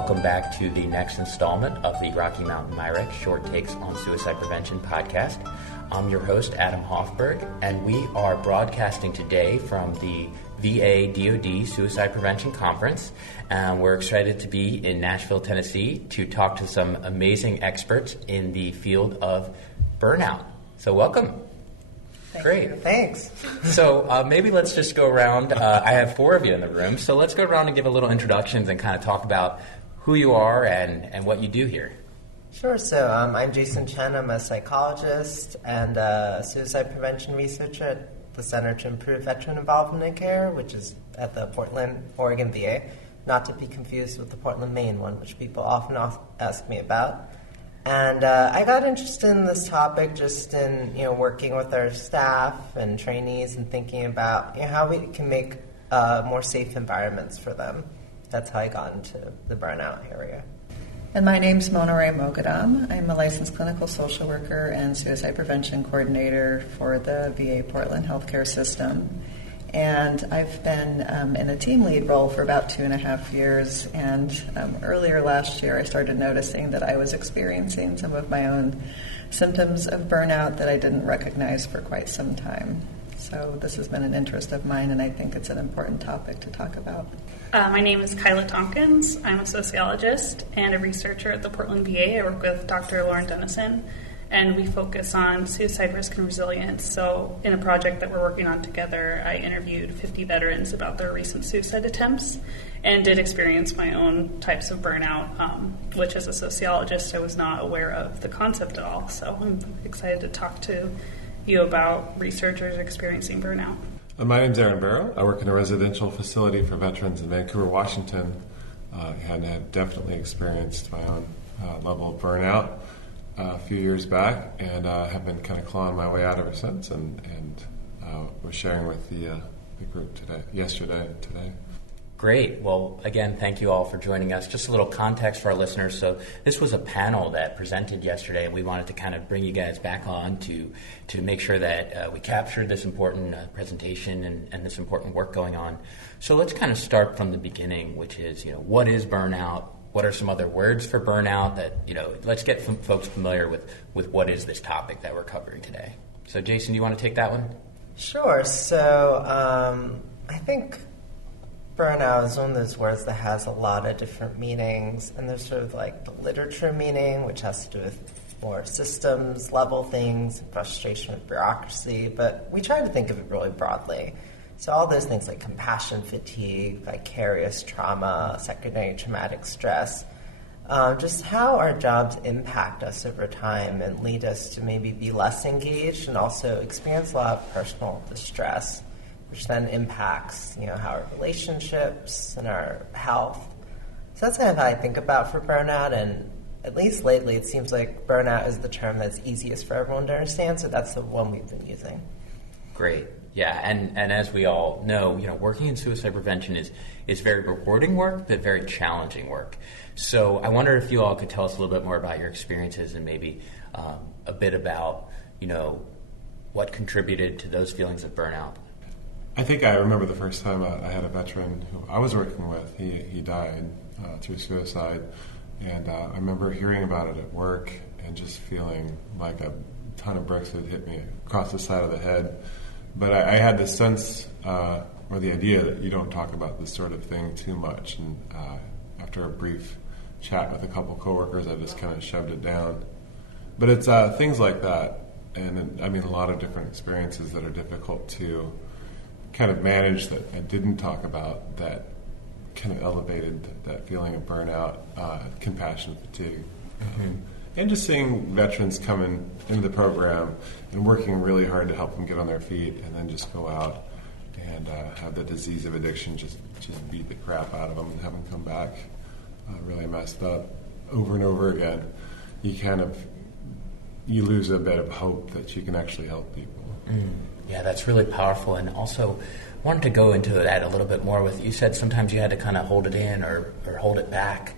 welcome back to the next installment of the Rocky Mountain MIREC Short Takes on Suicide Prevention podcast. I'm your host, Adam Hoffberg, and we are broadcasting today from the VA DoD Suicide Prevention Conference. We're excited to be in Nashville, Tennessee to talk to some amazing experts in the field of burnout. So welcome. Great. Thanks. So maybe let's just go around. I have four of you in the room, so let's go around and give a little introductions and kind of talk about who you are and what you do here. Sure. So I'm Jason Chen. I'm a psychologist and a suicide prevention researcher at the Center to Improve Veteran Involvement in Care, which is at the Portland, Oregon VA, not to be confused with the Portland, Maine one, which people often ask me about. And I got interested in this topic just in working with our staff and trainees and thinking about how we can make more safe environments for them. That's how I got into the burnout area. And my name's Monireh Moghadam. I'm a licensed clinical social worker and suicide prevention coordinator for the VA Portland healthcare system. And I've been in a team lead role for about 2.5 years. And earlier last year, I started noticing that I was experiencing some of my own symptoms of burnout that I didn't recognize for quite some time. So this has been an interest of mine, and I think it's an important topic to talk about. My name is Kyla Tompkins. I'm a sociologist and a researcher at the Portland VA. I work with Dr. Lauren Dennison, and we focus on suicide risk and resilience. So in a project that we're working on together, I interviewed 50 veterans about their recent suicide attempts and did experience my own types of burnout, which as a sociologist I was not aware of the concept at all. So I'm excited to talk to you about researchers experiencing burnout. My name's Barrow. I work in a residential facility for veterans in Vancouver, Washington, and have definitely experienced my own level of burnout a few years back, and have been kind of clawing my way out ever since, and was sharing with the group yesterday and today. Great. Well, again, thank you all for joining us. Just a little context for our listeners. So this was a panel that presented yesterday, and we wanted to kind of bring you guys back on to make sure that we captured this important presentation and this important work going on. So let's kind of start from the beginning, which is, what is burnout? What are some other words for burnout that, let's get folks familiar with what is this topic that we're covering today. So Jason, do you want to take that one? Sure. So I think burnout is one of those words that has a lot of different meanings, and there's sort of like the literature meaning, which has to do with more systems level things, frustration with bureaucracy, but we try to think of it really broadly. So all those things like compassion fatigue, vicarious trauma, secondary traumatic stress, just how our jobs impact us over time and lead us to maybe be less engaged and also experience a lot of personal distress, which then impacts, how our relationships and our health. So that's kind of how I think about for burnout, and at least lately it seems like burnout is the term that's easiest for everyone to understand, so that's the one we've been using. Great. Yeah, and as we all know, working in suicide prevention is very rewarding work, but very challenging work. So I wonder if you all could tell us a little bit more about your experiences and maybe a bit about, what contributed to those feelings of burnout. I think I remember the first time I had a veteran who I was working with. He died through suicide, and I remember hearing about it at work and just feeling like a ton of bricks had hit me across the side of the head. But I had this sense, or the idea, that you don't talk about this sort of thing too much. And after a brief chat with a couple coworkers, I just kind of shoved it down. But it's things like that, and a lot of different experiences that are difficult to kind of manage that I didn't talk about that kind of elevated that feeling of burnout, compassion fatigue. Mm-hmm. And just seeing veterans coming into the program and working really hard to help them get on their feet, and then just go out and have the disease of addiction just beat the crap out of them and have them come back really messed up over and over again. You lose a bit of hope that you can actually help people. Yeah, that's really powerful. And also wanted to go into that a little bit more with, you said sometimes you had to kind of hold it in or hold it back.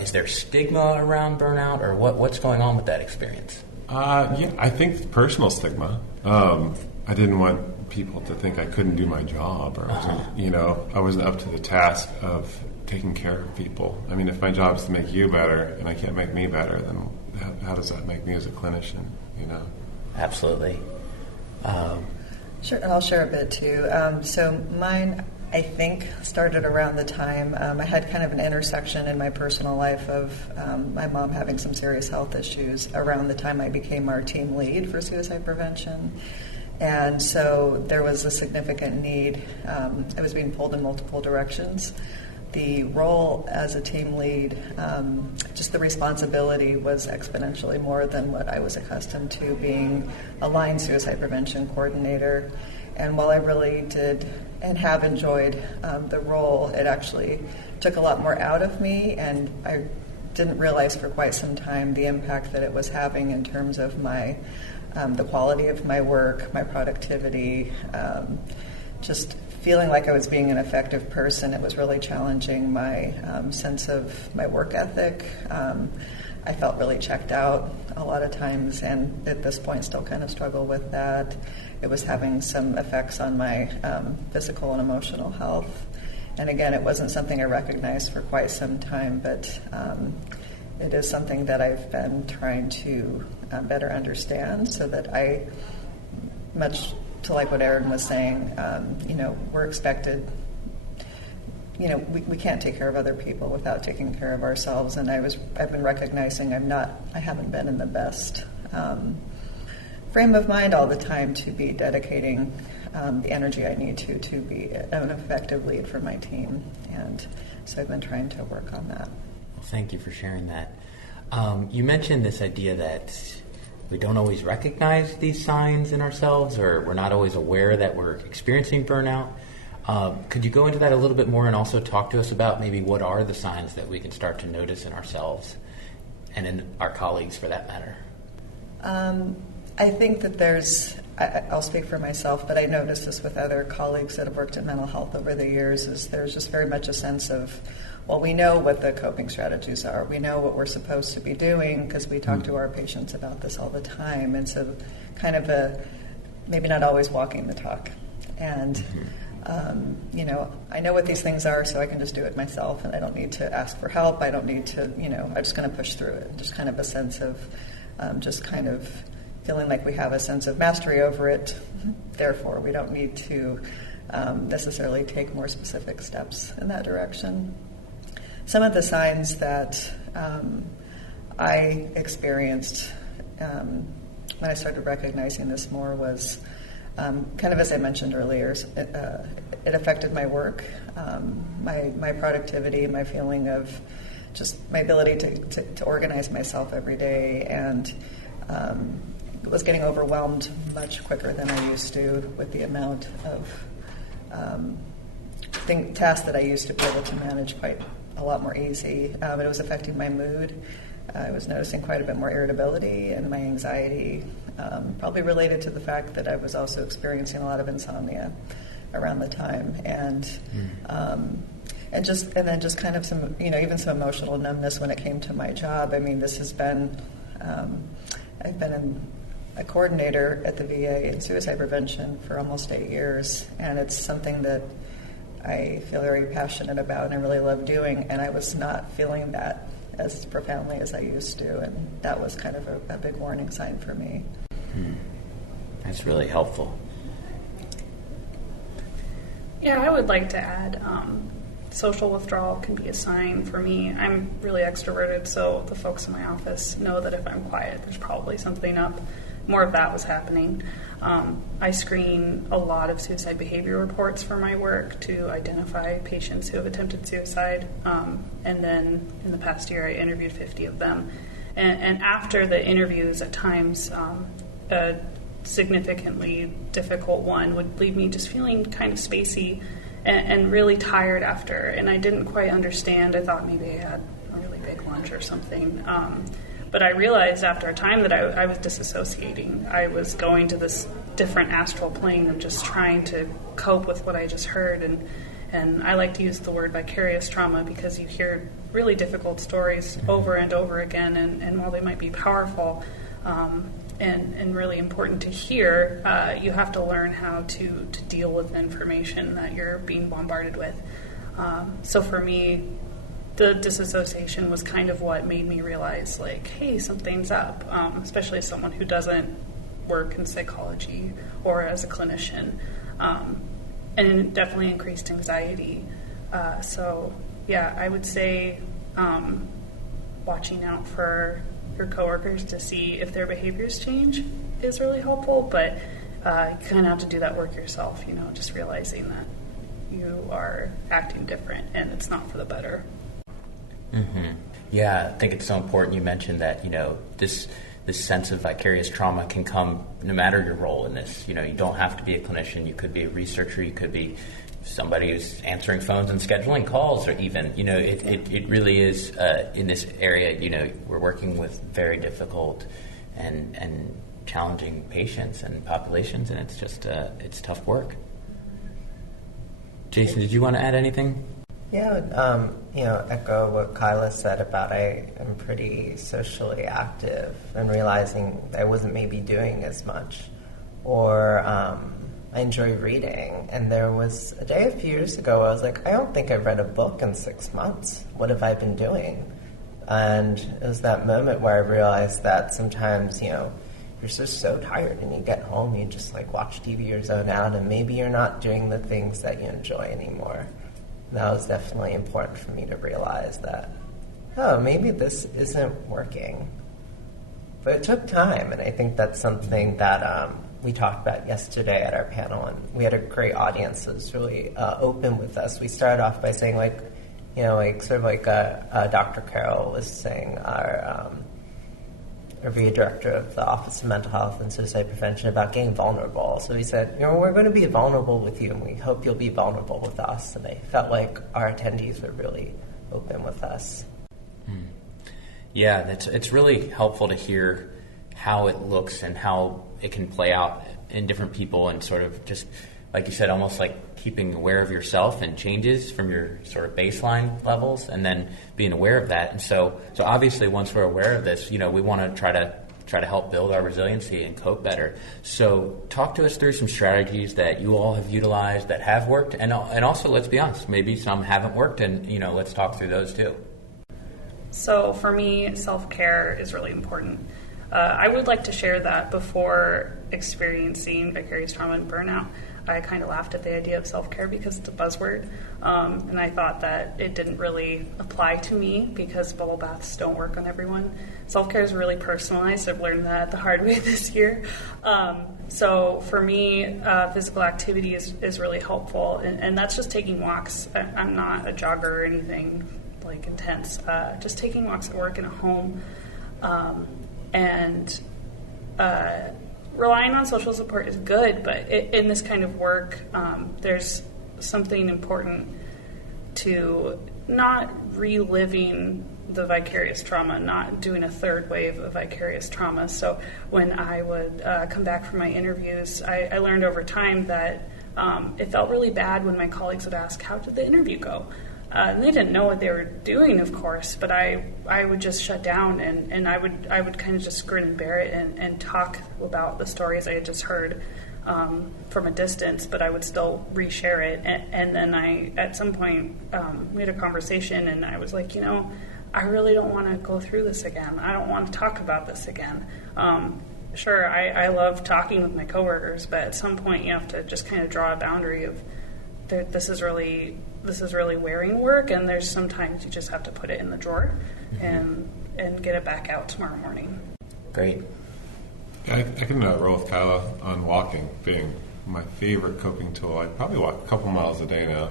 Is there stigma around burnout, or what's going on with that experience? Yeah, I think personal stigma. I didn't want people to think I couldn't do my job, or I wasn't up to the task of taking care of people. I mean, if my job is to make you better and I can't make me better, then how does that make me as a clinician, you know? Absolutely. Sure, and I'll share a bit too. So mine, I think, started around the time I had kind of an intersection in my personal life of my mom having some serious health issues around the time I became our team lead for suicide prevention. And so there was a significant need. I was being pulled in multiple directions. The role as a team lead, just the responsibility was exponentially more than what I was accustomed to being a line suicide prevention coordinator. And while I really did and have enjoyed the role, it actually took a lot more out of me, and I didn't realize for quite some time the impact that it was having in terms of my the quality of my work, my productivity, just feeling like I was being an effective person. It was really challenging my sense of my work ethic. I felt really checked out a lot of times, and at this point still kind of struggle with that. It was having some effects on my physical and emotional health. And again, it wasn't something I recognized for quite some time, but it is something that I've been trying to better understand, so that I, much to like what Aaron was saying, we're expected, we can't take care of other people without taking care of ourselves. And I've been recognizing I haven't been in the best frame of mind all the time to be dedicating the energy I need to be an effective lead for my team. And so I've been trying to work on that. Well, thank you for sharing that. You mentioned this idea that we don't always recognize these signs in ourselves, or we're not always aware that we're experiencing burnout. Could you go into that a little bit more and also talk to us about maybe what are the signs that we can start to notice in ourselves and in our colleagues for that matter? I think that I'll speak for myself, but I noticed this with other colleagues that have worked in mental health over the years, is there's just very much a sense of, well, we know what the coping strategies are. We know what we're supposed to be doing because we talk to our patients about this all the time. And so kind of maybe not always walking the talk. And, I know what these things are, so I can just do it myself, and I don't need to ask for help. I don't need to, I'm just going to push through it. Just kind of a sense of just kind of feeling like we have a sense of mastery over it. Therefore, we don't need to necessarily take more specific steps in that direction. Some of the signs that I experienced when I started recognizing this more was kind of, as I mentioned earlier, it affected my work, my productivity, my feeling of just my ability to organize myself every day, and was getting overwhelmed much quicker than I used to with the amount of tasks that I used to be able to manage quite a lot more easy. It was affecting my mood. I was noticing quite a bit more irritability and my anxiety, probably related to the fact that I was also experiencing a lot of insomnia around the time, and then just kind of some, even some emotional numbness when it came to my job. I mean, this has been, I've been a coordinator at the VA in suicide prevention for almost 8 years, and it's something that I feel very passionate about and I really love doing, and I was not feeling that as profoundly as I used to, and that was kind of a big warning sign for me. That's really helpful. Yeah, I would like to add social withdrawal can be a sign for me. I'm really extroverted, so the folks in my office know that if I'm quiet, there's probably something up. More of that was happening. I screen a lot of suicide behavior reports for my work to identify patients who have attempted suicide. And then in the past year, I interviewed 50 of them. And after the interviews, at times, a significantly difficult one would leave me just feeling kind of spacey and really tired after. And I didn't quite understand. I thought maybe I had a really big lunch or something. But I realized after a time that I was disassociating. I was going to this different astral plane of just trying to cope with what I just heard. And I like to use the word vicarious trauma because you hear really difficult stories over and over again. And while they might be powerful and really important to hear, you have to learn how to deal with information that you're being bombarded with. So for me, the disassociation was kind of what made me realize, like, hey, something's up, especially as someone who doesn't work in psychology or as a clinician. And it definitely increased anxiety. So, yeah, I would say watching out for your coworkers to see if their behaviors change is really helpful, but you kind of have to do that work yourself, just realizing that you are acting different and it's not for the better. Mm-hmm. Yeah, I think it's so important you mentioned that, this sense of vicarious trauma can come no matter your role in this. You don't have to be a clinician. You could be a researcher. You could be somebody who's answering phones and scheduling calls, or even, it really is in this area, we're working with very difficult and challenging patients and populations, and it's just, it's tough work. Jason, did you want to add anything? Yeah, echo what Kyla said about I am pretty socially active and realizing I wasn't maybe doing as much. Or I enjoy reading. And there was a day a few years ago I was like, I don't think I've read a book in 6 months. What have I been doing? And it was that moment where I realized that sometimes, you're just so tired and you get home, you just watch TV or zone out, and maybe you're not doing the things that you enjoy anymore. That was definitely important for me to realize that, maybe this isn't working. But it took time, and I think that's something that we talked about yesterday at our panel, and we had a great audience that was really open with us. We started off by saying, Dr. Carroll was saying, our VA director of the Office of Mental Health and Suicide Prevention, about getting vulnerable. So he said, we're going to be vulnerable with you, and we hope you'll be vulnerable with us. And I felt like our attendees were really open with us. Yeah, it's really helpful to hear how it looks and how it can play out in different people, and sort of just, like you said, almost like keeping aware of yourself and changes from your sort of baseline levels, and then being aware of that. And so obviously once we're aware of this, we want to try to help build our resiliency and cope better. So talk to us through some strategies that you all have utilized that have worked, and also, let's be honest, maybe some haven't worked, and let's talk through those too. So for me, self-care is really important. I would like to share that before experiencing vicarious trauma and burnout, I kind of laughed at the idea of self-care because it's a buzzword, and I thought that it didn't really apply to me because bubble baths don't work on everyone. Self-care is really personalized. I've learned that the hard way this year. So for me, physical activity is really helpful, and that's just taking walks. I'm not a jogger or anything intense. Just taking walks at work and at home, and relying on social support is good, but in this kind of work, there's something important to not reliving the vicarious trauma, not doing a third wave of vicarious trauma. So when I would come back from my interviews, I learned over time that it felt really bad when my colleagues would ask, how did the interview go? And they didn't know what they were doing, of course, but I would just shut down, and I would kind of just grin and bear it and talk about the stories I had just heard from a distance, but I would still reshare it. And then at some point, we had a conversation, and I was like, I really don't want to go through this again. I don't want to talk about this again. Sure, I love talking with my coworkers, but at some point you have to just kind of draw a boundary of this is really wearing work, and there's sometimes you just have to put it in the drawer and get it back out tomorrow morning. Great. I can roll with Kyla on walking being my favorite coping tool. I probably walk a couple miles a day now,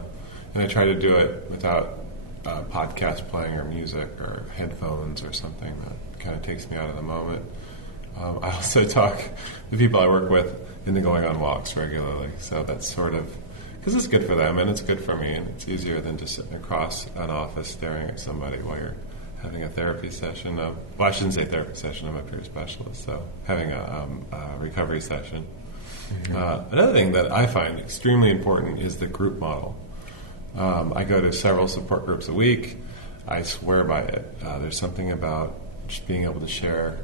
and I try to do it without podcast playing or music or headphones or something that kind of takes me out of the moment. I also talk the people I work with into going on walks regularly, so that's sort of because it's good for them and it's good for me, and it's easier than just sitting across an office staring at somebody while you're having a therapy session. Well, I shouldn't say therapy session, I'm a peer specialist, so having a recovery session. Another thing that I find extremely important is the group model. I go to several support groups a week. I swear by it. There's something about just being able to share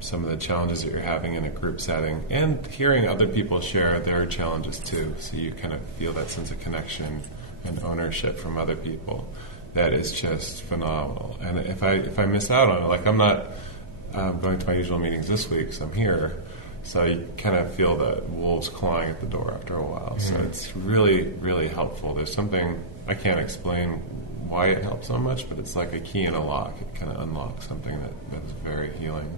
some of the challenges that you're having in a group setting and hearing other people share their challenges too, so you kind of feel that sense of connection and ownership from other people that is just phenomenal. And if I miss out on it, like I'm not going to my usual meetings this week, so I'm here. So you kind of feel the wolves clawing at the door after a while. So it's really, really helpful. There's something, I can't explain why it helps so much, but it's like a key in a lock. It kind of unlocks something that's very healing.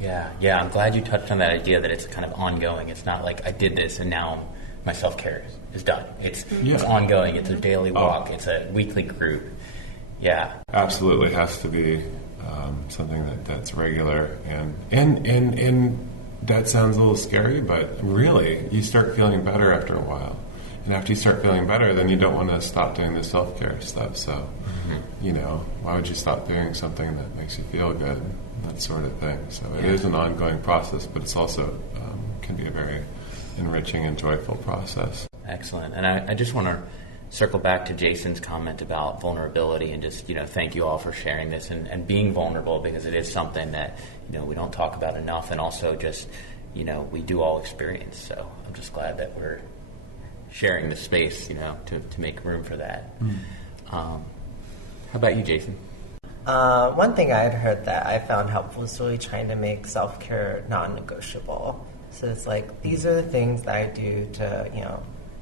Yeah, I'm glad you touched on that idea that it's kind of ongoing. It's not like I did this and now my self-care is done. It's ongoing. It's a daily walk. It's a weekly group. Yeah. Absolutely has to be something that's regular. And that sounds a little scary, but really, you start feeling better after a while. And after you start feeling better, then you don't want to stop doing the self-care stuff. So, why would you stop doing something that makes you feel good? That sort of thing. So it is an ongoing process, but it's also can be a very enriching and joyful process. Excellent. And I just want to circle back to Jason's comment about vulnerability and just, thank you all for sharing this and being vulnerable, because it is something that, we don't talk about enough, and also just, we do all experience. So I'm just glad that we're sharing the space, to make room for that. How about you, Jason? One thing I had heard that I found helpful is really trying to make self-care non-negotiable. So it's like, these are the things that I do to,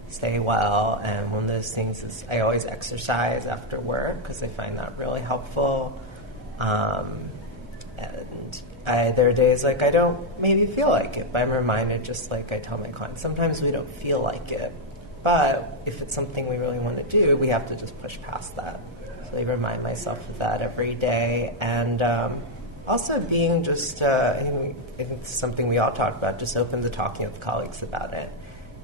stay well. And one of those things is I always exercise after work because I find that really helpful. There are days like I don't maybe feel like it, but I'm reminded, just like I tell my clients, sometimes we don't feel like it. But if it's something we really want to do, we have to just push past that. So I remind myself of that every day. And also being just, I think it's something we all talk about, just open to talking with colleagues about it.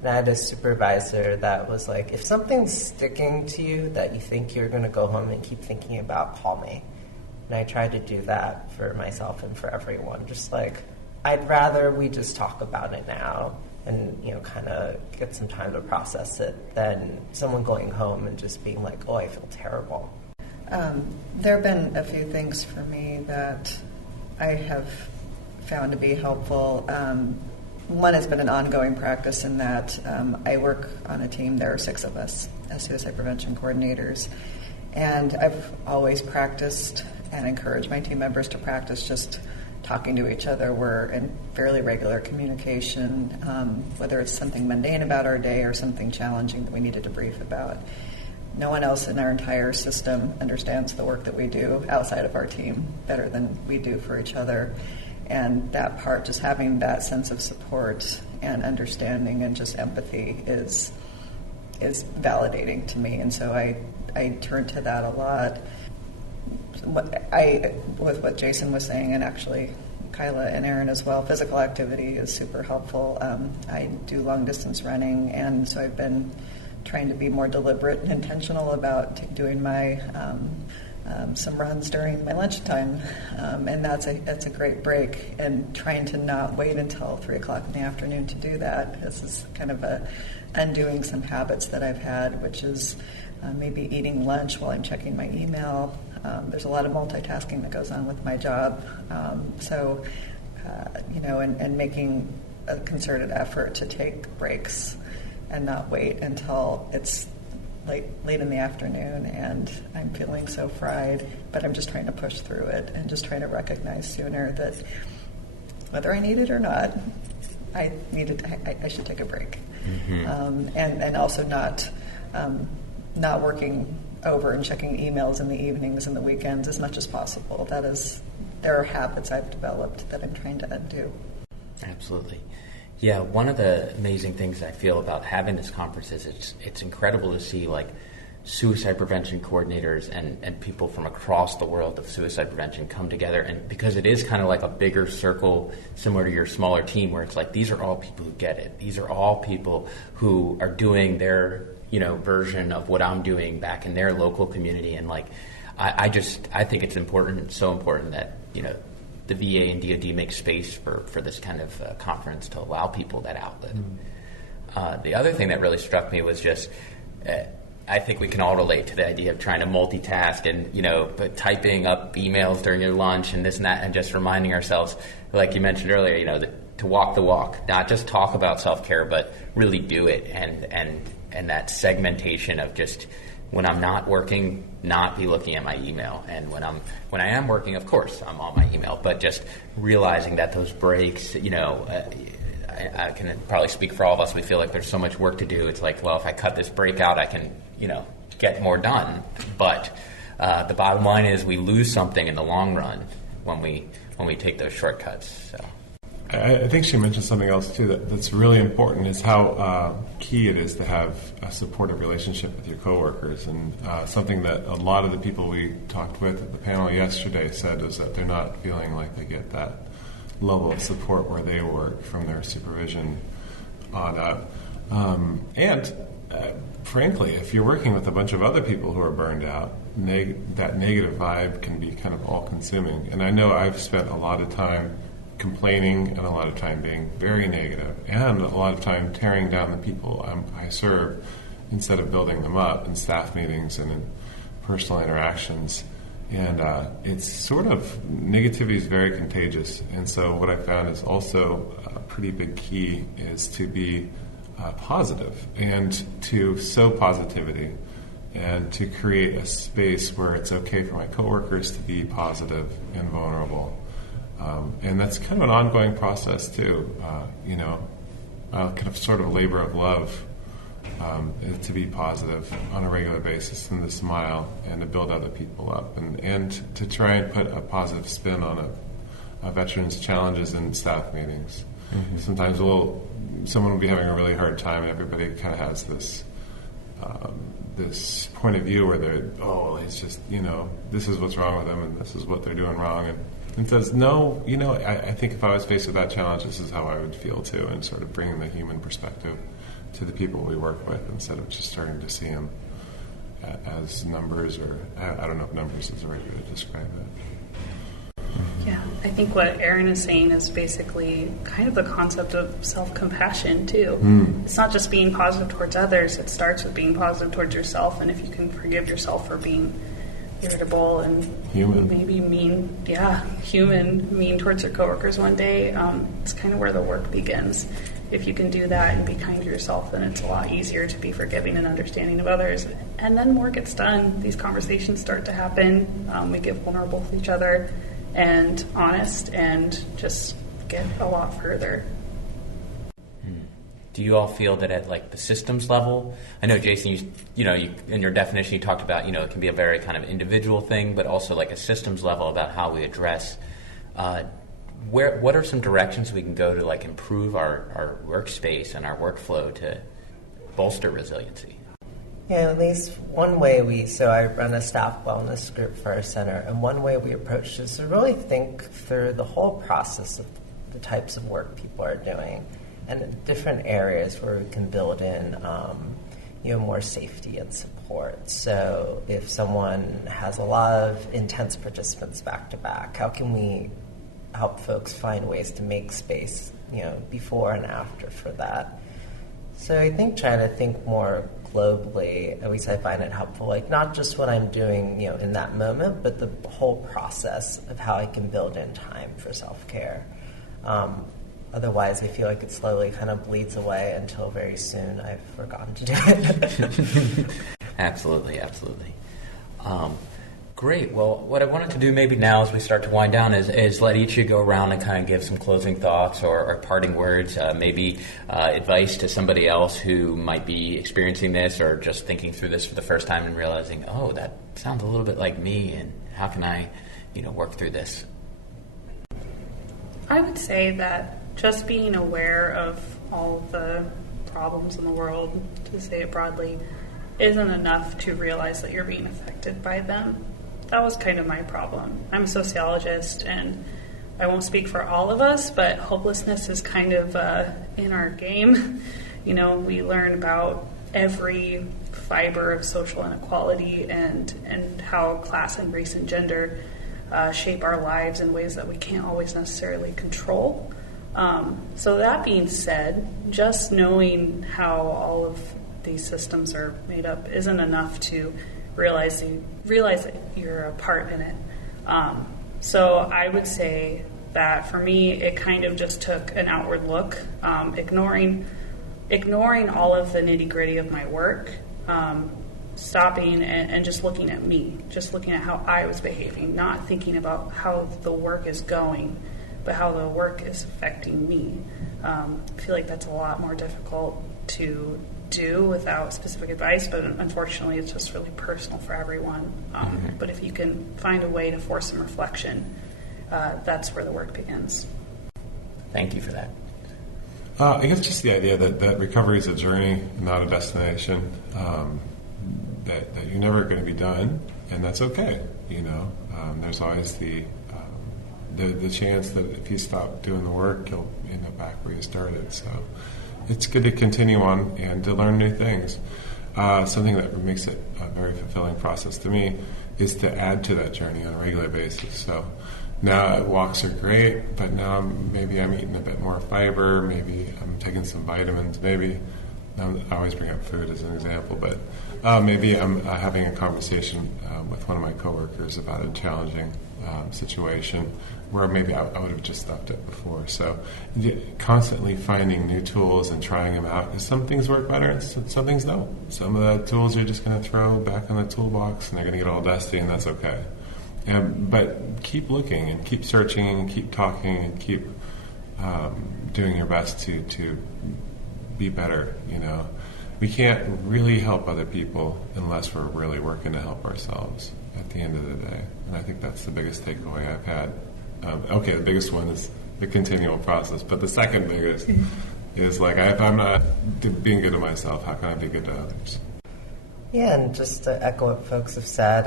And I had a supervisor that was like, if something's sticking to you that you think you're going to go home and keep thinking about, call me. And I try to do that for myself and for everyone. Just like, I'd rather we just talk about it now and, kind of get some time to process it than someone going home and just being like, oh, I feel terrible. There have been a few things for me that I have found to be helpful. One has been an ongoing practice in that I work on a team. There are 6 of us as suicide prevention coordinators. And I've always practiced and encouraged my team members to practice just talking to each other. We're in fairly regular communication, whether it's something mundane about our day or something challenging that we needed to brief about. No one else in our entire system understands the work that we do outside of our team better than we do for each other. And that part, just having that sense of support and understanding and just empathy is validating to me. And so I turn to that a lot. With what Jason was saying, and actually Kyla and Aaron as well, physical activity is super helpful. I do long distance running, and so I've been trying to be more deliberate and intentional about doing my some runs during my lunchtime, and that's a great break. And trying to not wait until 3 o'clock in the afternoon to do that. This is kind of undoing some habits that I've had, which is maybe eating lunch while I'm checking my email. There's a lot of multitasking that goes on with my job, and making a concerted effort to take breaks and not wait until it's late in the afternoon and I'm feeling so fried, but I'm just trying to push through it and just trying to recognize sooner that whether I need it or not, I should take a break. Mm-hmm. And also not working over and checking emails in the evenings and the weekends as much as possible. There are habits I've developed that I'm trying to undo. Absolutely. Yeah, one of the amazing things I feel about having this conference is it's incredible to see suicide prevention coordinators and people from across the world of suicide prevention come together, and because it is kind of like a bigger circle similar to your smaller team where it's like these are all people who get it. These are all people who are doing their version of what I'm doing back in their local community, and I think it's important, so important that the VA and DoD make space for this kind of conference to allow people that outlet. Mm-hmm. The other thing that really struck me was just, I think we can all relate to the idea of trying to multitask and, but typing up emails during your lunch and this and that, and just reminding ourselves, like you mentioned earlier, to walk the walk, not just talk about self-care, but really do it. And that segmentation of just when I'm not working, not be looking at my email. And when I am working, of course, I'm on my email, but just realizing that those breaks, I can probably speak for all of us. We feel like there's so much work to do. It's like, well, if I cut this break out, I can, get more done. But the bottom line is we lose something in the long run when we take those shortcuts. So. I think she mentioned something else too that's really important, is how key it is to have a supportive relationship with your coworkers. And something that a lot of the people we talked with at the panel yesterday said was that they're not feeling like they get that level of support where they work from their supervision on up. Frankly, if you're working with a bunch of other people who are burned out, that negative vibe can be kind of all-consuming. And I know I've spent a lot of time complaining and a lot of time being very negative and a lot of time tearing down the people I serve instead of building them up in staff meetings and in personal interactions. And it's sort of, negativity is very contagious. And so what I found is also a pretty big key is to be positive and to sow positivity and to create a space where it's okay for my coworkers to be positive and vulnerable. And that's kind of an ongoing process too. Kind of sort of a labor of love to be positive on a regular basis and to smile and to build other people up and to try and put a positive spin on a veteran's challenges in staff meetings. Mm-hmm. Sometimes someone will be having a really hard time and everybody kind of has this point of view where it's just, this is what's wrong with them and this is what they're doing wrong. And says, no, I think if I was faced with that challenge, this is how I would feel too, and sort of bringing the human perspective to the people we work with instead of just starting to see them as numbers, or I don't know if numbers is the right way to describe it. Yeah, I think what Erin is saying is basically kind of the concept of self-compassion too. It's not just being positive towards others, it starts with being positive towards yourself, and if you can forgive yourself for being irritable and maybe mean towards your coworkers one day, it's kind of where the work begins. If you can do that and be kind to yourself, then it's a lot easier to be forgiving and understanding of others. And then more gets done. These conversations start to happen. We get vulnerable with each other and honest and just get a lot further. Do you all feel that at the systems level? I know, Jason, you in your definition you talked about it can be a very kind of individual thing, but also a systems level about how we address. What are some directions we can go to improve our workspace and our workflow to bolster resiliency? Yeah, at least one way I run a staff wellness group for our center, and one way we approach this is to really think through the whole process of the types of work people are doing, and different areas where we can build in, more safety and support. So if someone has a lot of intense participants back to back, how can we help folks find ways to make space, before and after for that? So I think trying to think more globally, at least I find it helpful, not just what I'm doing, in that moment, but the whole process of how I can build in time for self-care. Otherwise, I feel like it slowly kind of bleeds away until very soon I've forgotten to do it. Absolutely. Great. Well, what I wanted to do maybe now as we start to wind down is let each of you go around and kind of give some closing thoughts or parting words, maybe advice to somebody else who might be experiencing this or just thinking through this for the first time and realizing, oh, that sounds a little bit like me, and how can I, work through this? I would say that just being aware of all of the problems in the world, to say it broadly, isn't enough to realize that you're being affected by them. That was kind of my problem. I'm a sociologist, and I won't speak for all of us, but hopelessness is kind of in our game. We learn about every fiber of social inequality and how class and race and gender shape our lives in ways that we can't always necessarily control. So that being said, just knowing how all of these systems are made up isn't enough to realize that you're a part in it. So I would say that for me, it kind of just took an outward look, ignoring all of the nitty-gritty of my work, stopping and just looking at me, just looking at how I was behaving, not thinking about how the work is going, but how the work is affecting me. I feel like that's a lot more difficult to do without specific advice, but unfortunately it's just really personal for everyone. But if you can find a way to force some reflection, that's where the work begins. Thank you for that. I guess just the idea that recovery is a journey, not a destination, that you're never going to be done, and that's okay. There's always the chance that if you stop doing the work, you'll end up back where you started. So it's good to continue on and to learn new things. Something that makes it a very fulfilling process to me is to add to that journey on a regular basis. So now walks are great, but now maybe I'm eating a bit more fiber, maybe I'm taking some vitamins, maybe I always bring up food as an example, but maybe I'm having a conversation with one of my coworkers about a challenging situation where maybe I would have just stopped it before. So constantly finding new tools and trying them out, because some things work better and some things don't. Some of the tools you're just going to throw back in the toolbox and they're going to get all dusty, and that's okay. But keep looking and keep searching and keep talking and keep doing your best to be better. We can't really help other people unless we're really working to help ourselves at the end of the day. And I think that's the biggest takeaway I've had. The biggest one is the continual process, but the second biggest is if I'm not being good to myself, how can I be good to others? Yeah, and just to echo what folks have said,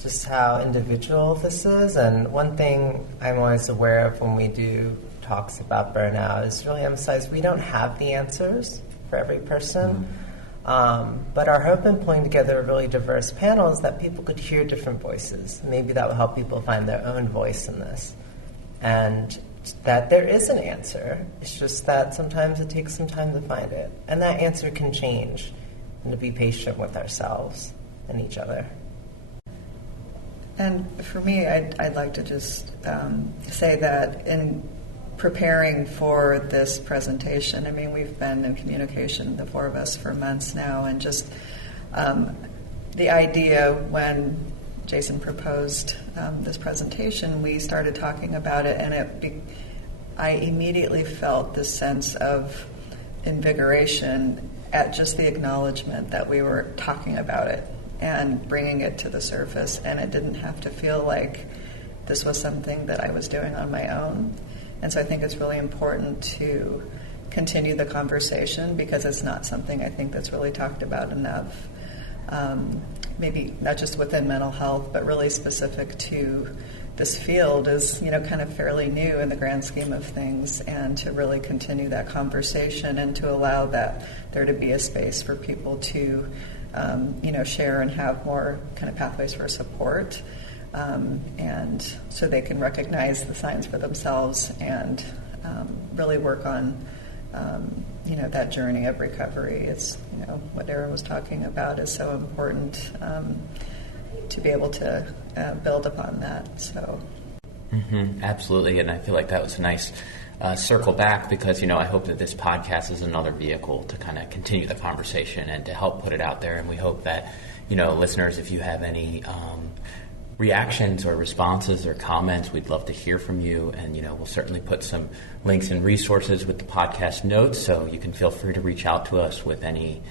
just how individual this is. And one thing I'm always aware of when we do talks about burnout is really emphasize we don't have the answers for every person. But our hope in pulling together a really diverse panel is that people could hear different voices. Maybe that will help people find their own voice in this. And that there is an answer. It's just that sometimes it takes some time to find it. And that answer can change. And to be patient with ourselves and each other. And for me, I'd like to just say that in preparing for this presentation, we've been in communication, the four of us, for months now, and just the idea when Jason proposed this presentation, we started talking about it, and I immediately felt this sense of invigoration at just the acknowledgement that we were talking about it and bringing it to the surface, and it didn't have to feel like this was something that I was doing on my own. And so I think it's really important to continue the conversation because it's not something I think that's really talked about enough. Maybe not just within mental health, but really specific to this field is, kind of fairly new in the grand scheme of things, and to really continue that conversation and to allow that there to be a space for people to, share and have more kind of pathways for support, and so they can recognize the signs for themselves and really work on, that journey of recovery. It's, what Erin was talking about is so important to be able to build upon that. So, absolutely, and I feel like that was a nice circle back because I hope that this podcast is another vehicle to kind of continue the conversation and to help put it out there. And we hope that listeners, if you have any reactions or responses or comments, we'd love to hear from you. And we'll certainly put some links and resources with the podcast notes, so you can feel free to reach out to us with any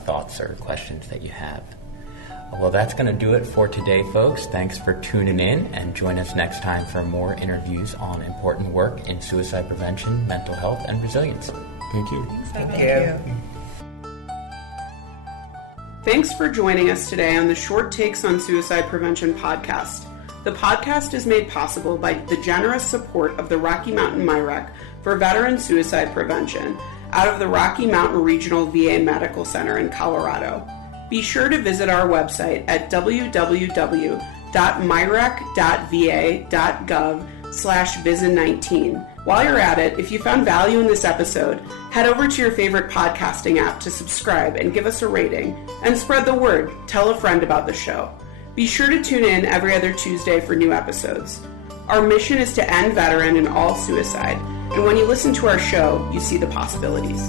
thoughts or questions that you have. Well, that's going to do it for today, folks. Thanks for tuning in, and join us next time for more interviews on important work in suicide prevention, mental health, and resilience. Thank you. Thank you. Thanks for joining us today on the Short Takes on Suicide Prevention podcast. The podcast is made possible by the generous support of the Rocky Mountain MIREC for veteran suicide prevention out of the Rocky Mountain Regional VA Medical Center in Colorado. Be sure to visit our website at www.mirec.va.gov/VISN19. While you're at it, if you found value in this episode, head over to your favorite podcasting app to subscribe and give us a rating, and spread the word. Tell a friend about the show. Be sure to tune in every other Tuesday for new episodes. Our mission is to end veteran and all suicide, and when you listen to our show, you see the possibilities.